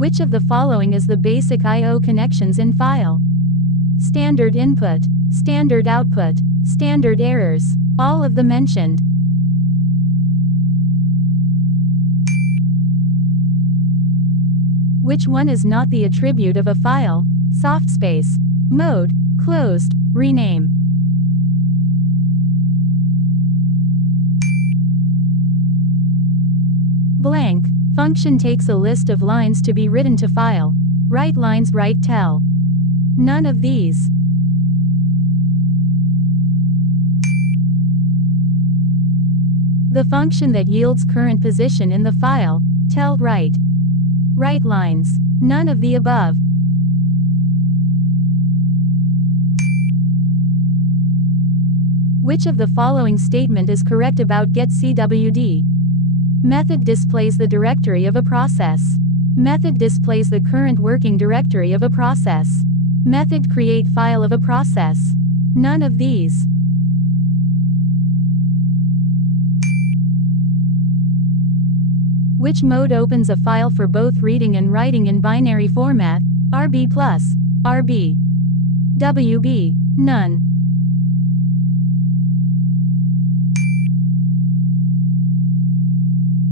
Which of the following is the basic I/O connections in file? Standard input, standard output, standard errors, all of the mentioned. Which one is not the attribute of a file? Soft space, mode, closed, rename. Blank function takes a list of lines to be written to file. Write lines, write tell. None of these. The function that yields current position in the file. Tell, write. Write lines. None of the above. Which of the following statement is correct about getCWD? Method displays the directory of a process. Method displays the current working directory of a process. Method create file of a process. None of these. Which mode opens a file for both reading and writing in binary format? RB+, RB. WB, none.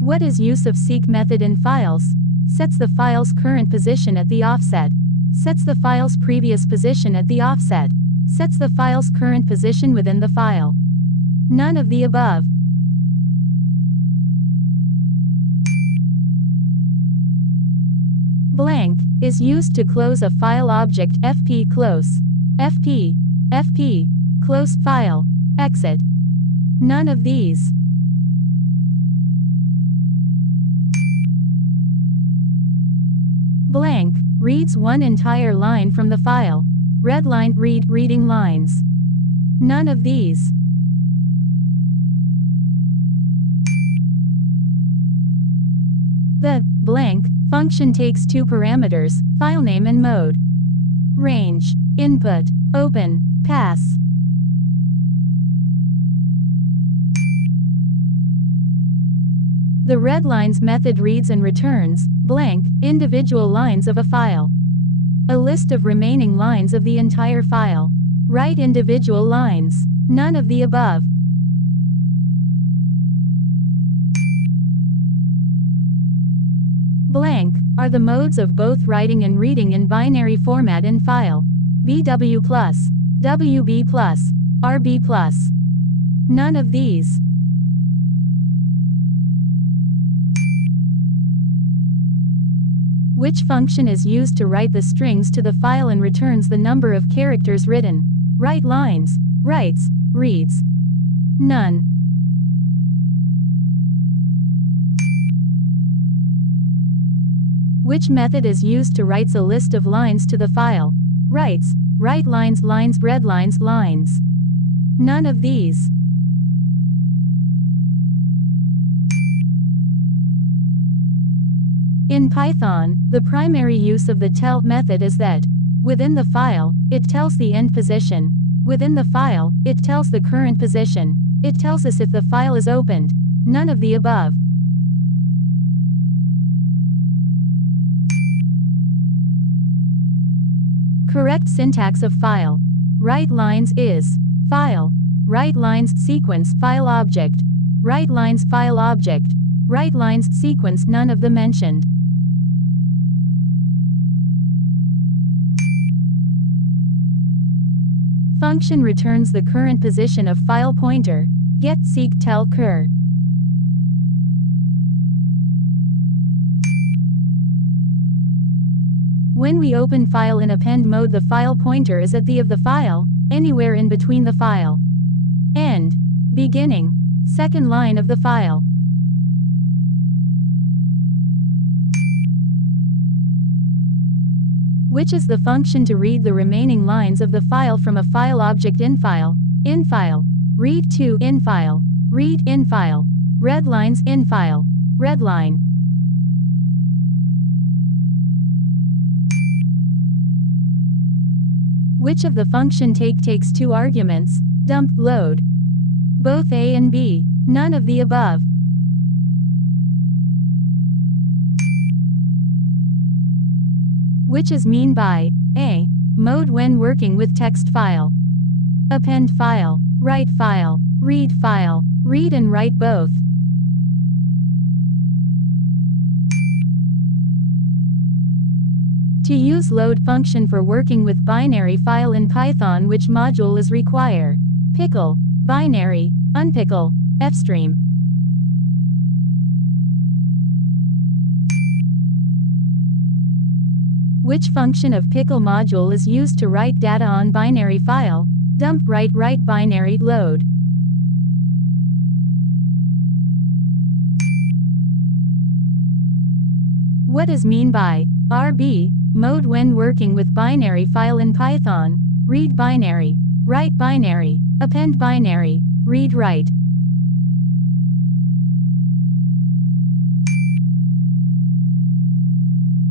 What is use of seek method in files? Sets the file's current position at the offset. Sets the file's previous position at the offset. Sets the file's current position within the file. None of the above. Blank is used to close a file object. FP close. FP close file. Exit. None of these. Blank reads one entire line from the file. Readline read reading lines. None of these. The blank function takes two parameters, filename and mode. Range, input, open, pass. The readlines method reads and returns blank individual lines of a file. A list of remaining lines of the entire file. Write individual lines. None of the above. Blank are the modes of both writing and reading in binary format in file. BW+, WB+, RB+. None of these. Which function is used to write the strings to the file and returns the number of characters written? Write lines, writes, reads. None. Which method is used to writes a list of lines to the file? Writes, write lines, lines, readlines, lines. None of these. In Python, the primary use of the tell method is that within the file, it tells the end position. Within the file, it tells the current position. It tells us if the file is opened. None of the above. Correct syntax of file. Write lines is file. Write lines sequence file object. Write lines file object. Write lines sequence none of the mentioned. Function returns the current position of file pointer. Get seek tell cur. When we open file in append mode, the file pointer is at the of the file, anywhere in between the file. End. Beginning. Second line of the file. Which is the function to read the remaining lines of the file from a file object in file? In file. Read to in file. Read in file. Read lines in file. Readline. Which of the function takes two arguments? Dump, load. Both A and B. None of the above. Which is mean by A. Mode when working with text file. Append file, write file, read and write both. To use load function for working with binary file in Python, which module is require? Pickle, binary, unpickle, fstream. Which function of pickle module is used to write data on binary file? Dump, write binary, load. What is mean by RB, mode when working with binary file in Python? Read binary, write binary, append binary, read write.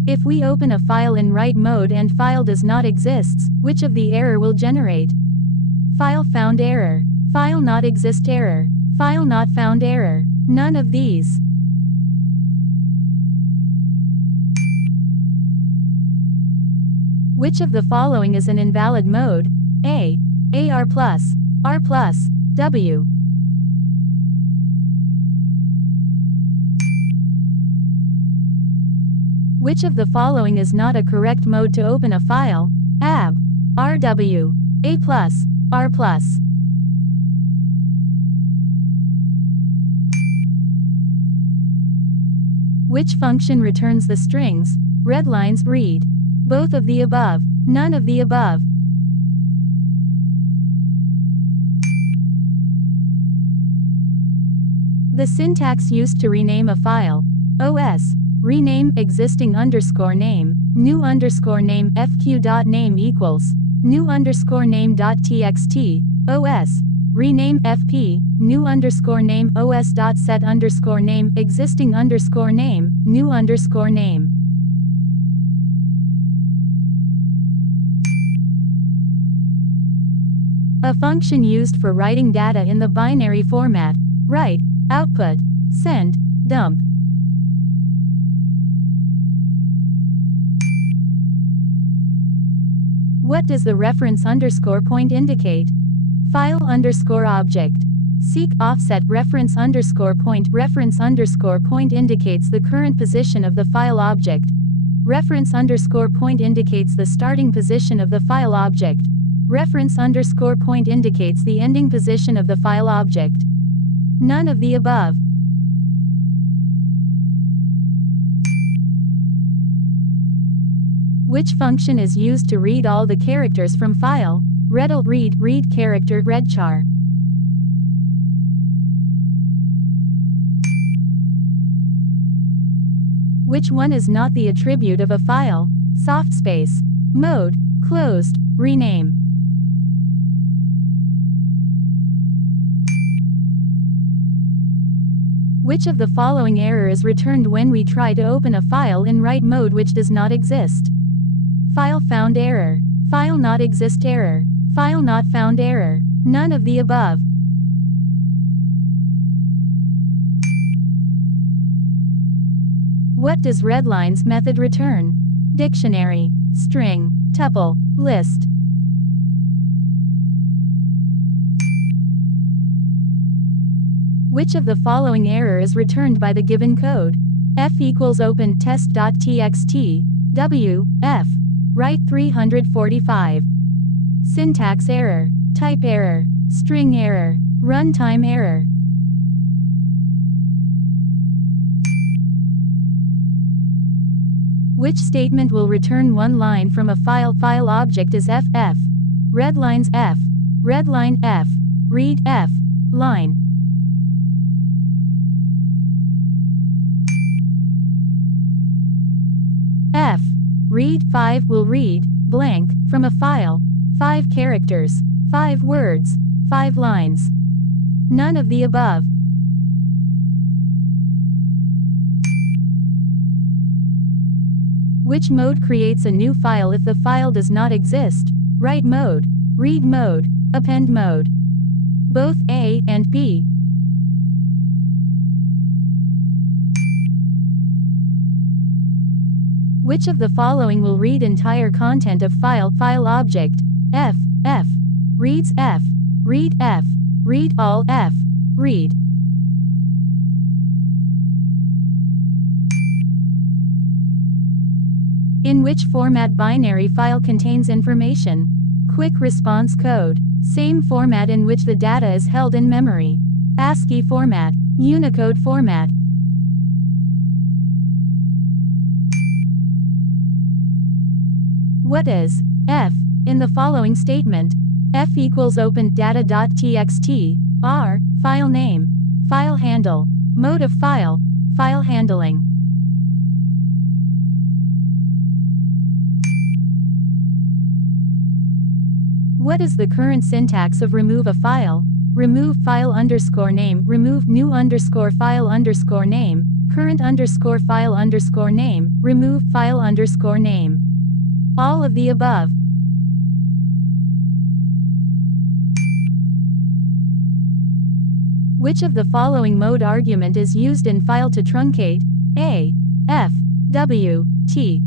If we open a file in write mode and file does not exist, which of the error will generate? File found error, file not exist error, file not found error, none of these. Which of the following is an invalid mode? A. AR+, R+, W. Which of the following is not a correct mode to open a file? AB, RW, A+, R+. Which function returns the strings readlines, read? Both of the above, none of the above. The syntax used to rename a file. OS, rename existing _name, new _name fq.name equals, new _name.txt, OS, rename fp, new _name os.set_name existing _name, new _name. A function used for writing data in the binary format. Write, output, send, dump. What does the reference underscore point indicate? File underscore object. Seek offset reference underscore point. Reference underscore point indicates the current position of the file object. Reference underscore point indicates the starting position of the file object. Reference underscore point indicates the ending position of the file object. None of the above. Which function is used to read all the characters from file? read character readchar. Which one is not the attribute of a file? Soft space, mode, closed, rename. Which of the following error is returned when we try to open a file in write mode which does not exist? File found error, file not exist error, file not found error, none of the above. What does readlines method return? Dictionary, string, tuple, list. Which of the following error is returned by the given code? F equals open test.txt, W, F, write 345. Syntax error, type error, string error, runtime error. Which statement will return one line from a file? File object is FF. Readlines F, readline F, read F, line. F, read 5 will read, blank, from a file, 5 characters, 5 words, 5 lines. None of the above. Which mode creates a new file if the file does not exist? Write mode, read mode, append mode. Both A and B. Which of the following will read entire content of file object? F reads F, read F, read all F, read. In which format binary file contains information? Quick response code. Same format in which the data is held in memory. ASCII format. Unicode format. What is F in the following statement? F equals open data.txt, R, file name, file handle, mode of file, file handling. What is the current syntax of remove a file? Remove file underscore name, remove new underscore file underscore name, current underscore file underscore name, remove file underscore name. All of the above. Which of the following mode argument is used in file to truncate? A, F, W, T.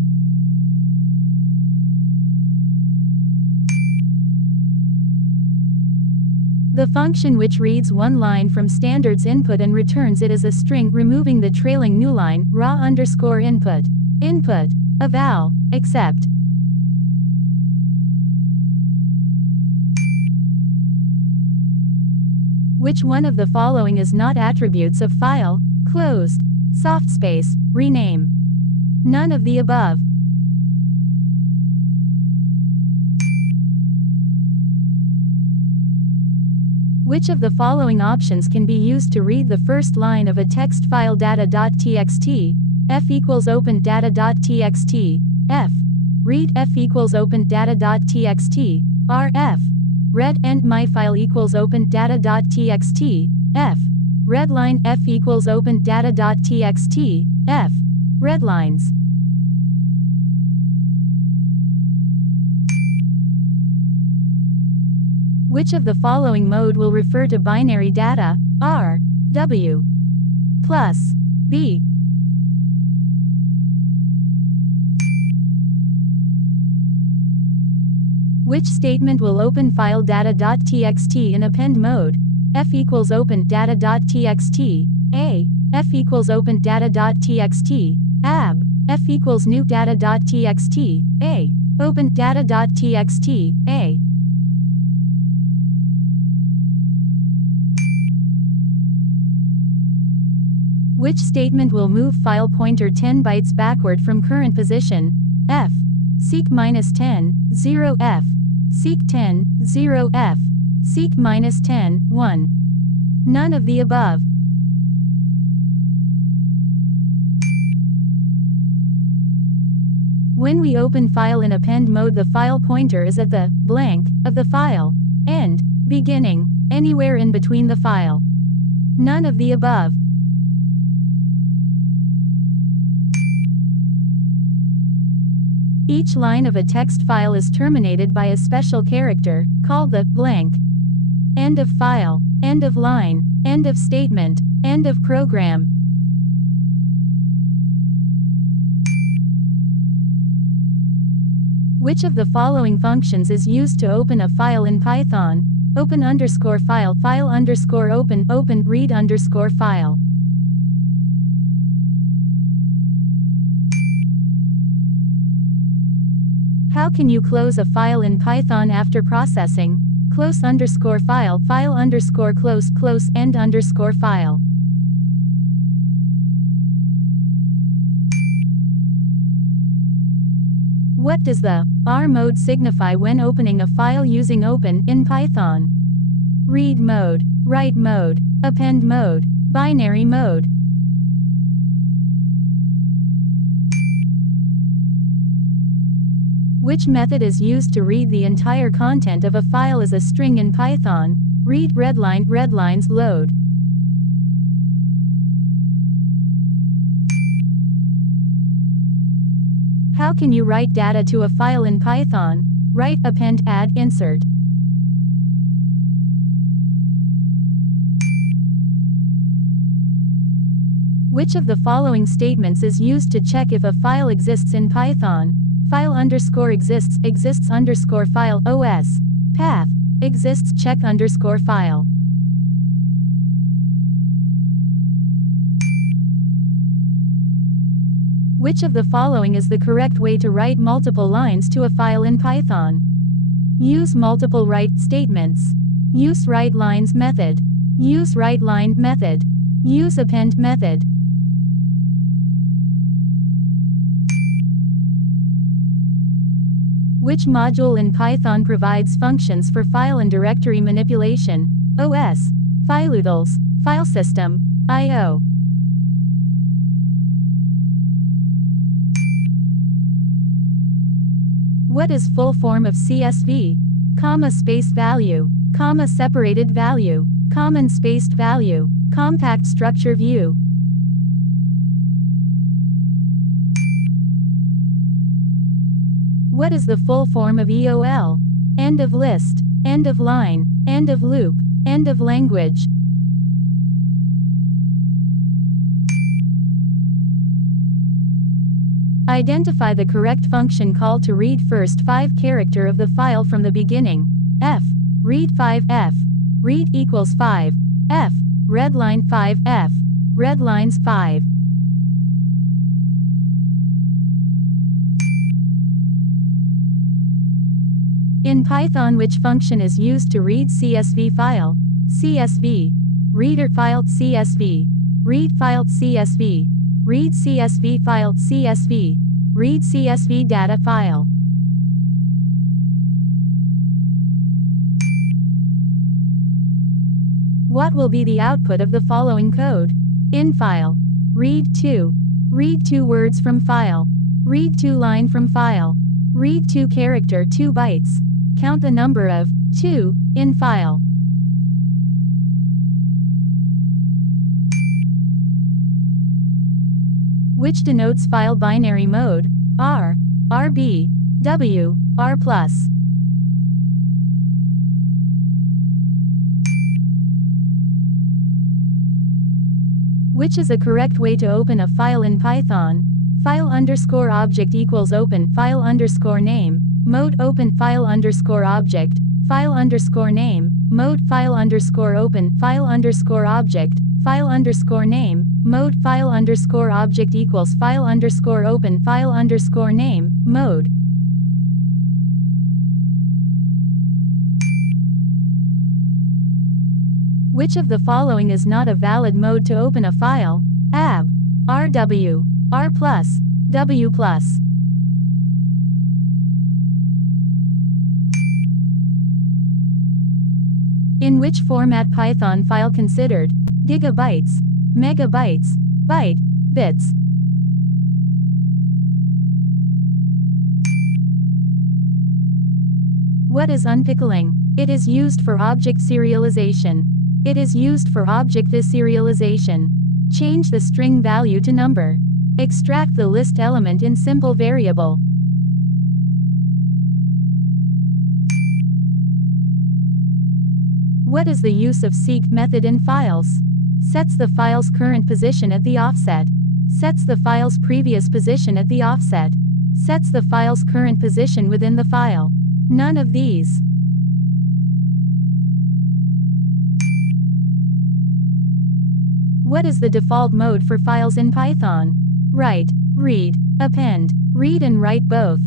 The function which reads one line from standards input and returns it as a string, removing the trailing new line, raw underscore input. Input, eval, except. Which one of the following is not attributes of file? Closed, soft space, rename. None of the above. Which of the following options can be used to read the first line of a text file data.txt? F equals open data.txt, F. Read F equals open data.txt, R F. Read end my file equals open data.txt, F. Readline F equals open data.txt, F. Readlines. Which of the following mode will refer to binary data? R, W, plus, B. Which statement will open file data.txt in append mode? F equals open data.txt, A. F equals open data.txt, ab. F equals new data.txt, A. Open data.txt, A. Which statement will move file pointer 10 bytes backward from current position? F. Seek -10, 0 F. Seek 10, 0 F. Seek -10, 1. None of the above. When we open file in append mode, the file pointer is at the blank of the file, end, beginning, anywhere in between the file. None of the above. Each line of a text file is terminated by a special character, called the blank. End of file, end of line, end of statement, end of program. Which of the following functions is used to open a file in Python? Open underscore file, file underscore open, open read underscore file. How can you close a file in Python after processing? Close underscore file, file underscore close, close end underscore file. What does the R mode signify when opening a file using open in Python? Read mode, write mode, append mode, binary mode. Which method is used to read the entire content of a file as a string in Python? Read readline, readlines, load. How can you write data to a file in Python? Write, append, add, insert. Which of the following statements is used to check if a file exists in Python? File underscore exists underscore file OS. Path exists check underscore file. Which of the following is the correct way to write multiple lines to a file in Python? Use multiple write statements. Use writelines method. Use writeline method. Use append method. Which module in Python provides functions for file and directory manipulation? OS, fileutils, filesystem, I/O. What is full form of CSV? Comma space value, comma separated value, common spaced value, compact structure view. What is the full form of EOL? End of list, end of line, end of loop, end of language. Identify the correct function call to read first 5 character of the file from the beginning. F. Read 5 F. Read equals 5 F. Readline 5 F. Readlines 5. In Python, which function is used to read CSV file? CSV. Reader file CSV. Read file CSV. Read CSV file CSV. Read CSV data file. What will be the output of the following code? In file. Read 2. Read 2 words from file. Read 2 line from file. Read 2 character 2 bytes. Count the number of 2 in file. Which denotes file binary mode? R, RB, W, R+. Which is a correct way to open a file in Python? File underscore object equals open file underscore name, mode open file underscore object, file underscore name, mode file underscore open file underscore object, file underscore name, mode file underscore object equals file underscore open file underscore name, mode. Which of the following is not a valid mode to open a file? AB, RW, R+, W+. In which format Python file considered? Gigabytes, megabytes, byte, bits. What is unpickling? It is used for object serialization. It is used for object deserialization. Change the string value to number. Extract the list element in simple variable. What is the use of seek method in files? Sets the file's current position at the offset. Sets the file's previous position at the offset. Sets the file's current position within the file. None of these. What is the default mode for files in Python? Write, read, append, read and write both.